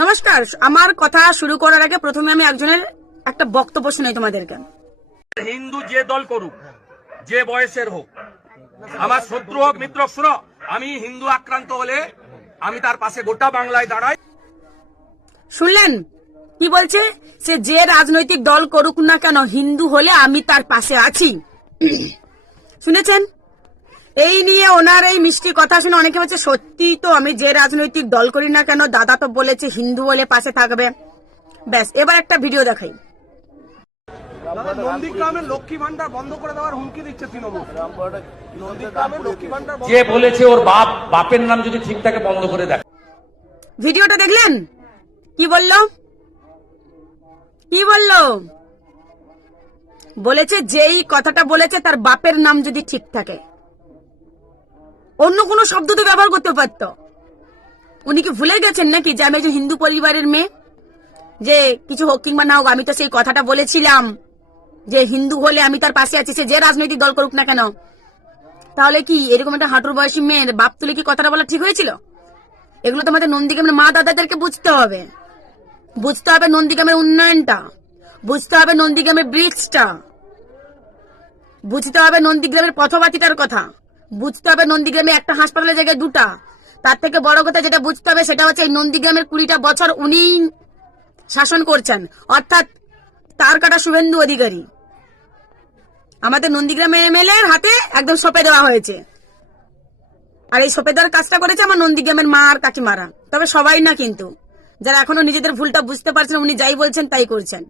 নমস্কার। আমার কথা শুরু করার আগে প্রথমে আমি একজনের একটা বক্তব্য শুনাই তোমাদেরকে। হিন্দু যে দল করুক, যে বয়সের হোক, আমার শত্রু হোক মিত্র, শুনো, আমি হিন্দু আক্রান্ত হলে আমি তার পাশে গোটা বাংলায় দাঁড়াই। শুনলেন কি বলছে? সে যে রাজনৈতিক দল করুক না কেন, হিন্দু হলে আমি তার পাশে আছি। শুনেছেন? এই নিয়ে ওনার এই মিষ্টি কথা শুনে অনেকে বলছে সত্যি তো, আমি যে রাজনৈতিক দল করি না কেন, দাদা তো বলেছে হিন্দু হলে পাশে থাকবে। ব্যাস, এবার একটা ভিডিও দেখাই। নন্দীগ্রামের লক্ষ্মী ভান্ডার বন্ধ করে দেওয়ার হুমকি দিচ্ছে তৃণমূল। নন্দীগ্রামের লক্ষ্মী ভান্ডার যে বলেছে ওর বাপের নাম যদি ঠিক থাকে বন্ধ করে দেয়। ভিডিওটা দেখলেন? কি বললো? বলেছে যেই কথাটা বলেছে তার বাপের নাম যদি ঠিক থাকে, অন্য কোনো শব্দ তো ব্যবহার করতে পারত। উনি কি ভুলে গেছেন নাকি যে আমি একজন হিন্দু পরিবারের মেয়ে? যে কিছু হোক কিংবা না হোক, আমি তো সেই কথাটা বলেছিলাম যে হিন্দু হলে আমি তার পাশে আছি, সে যে রাজনৈতিক দল করুক না কেন। তাহলে কি এরকম একটা হাঁটুর বয়সী মেয়ের বাপ তুলে কি কথাটা বলা ঠিক হয়েছিল? এগুলো তোমাদের নন্দীগ্রামের মা দাদাদেরকে বুঝতে হবে। নন্দীগ্রামের উন্নয়নটা বুঝতে হবে, নন্দীগ্রামের ব্রিজটা বুঝতে হবে, নন্দীগ্রামের পথবাতিটার কথা বুঝতে হবে, নন্দীগ্রামে একটা হাসপাতালের জায়গায় দুটা। তার থেকে বড় কথা যেটা বুঝতে হবে সেটা হচ্ছে এই নন্দীগ্রামের 20টা বছর উনি শাসন করছেন, অর্থাৎ তার কাটা শুভেন্দু অধিকারী। আমাদের নন্দীগ্রামের এমএলএ এর হাতে একদম সঁপে দেওয়া হয়েছে, আর এই সঁপে দেওয়ার কাজটা করেছে আমার নন্দীগ্রামের মা আর কাকিমারা। তবে সবাই না, কিন্তু যারা এখনো নিজেদের ভুলটা বুঝতে পারছেন, উনি যাই বলছেন তাই করছেন।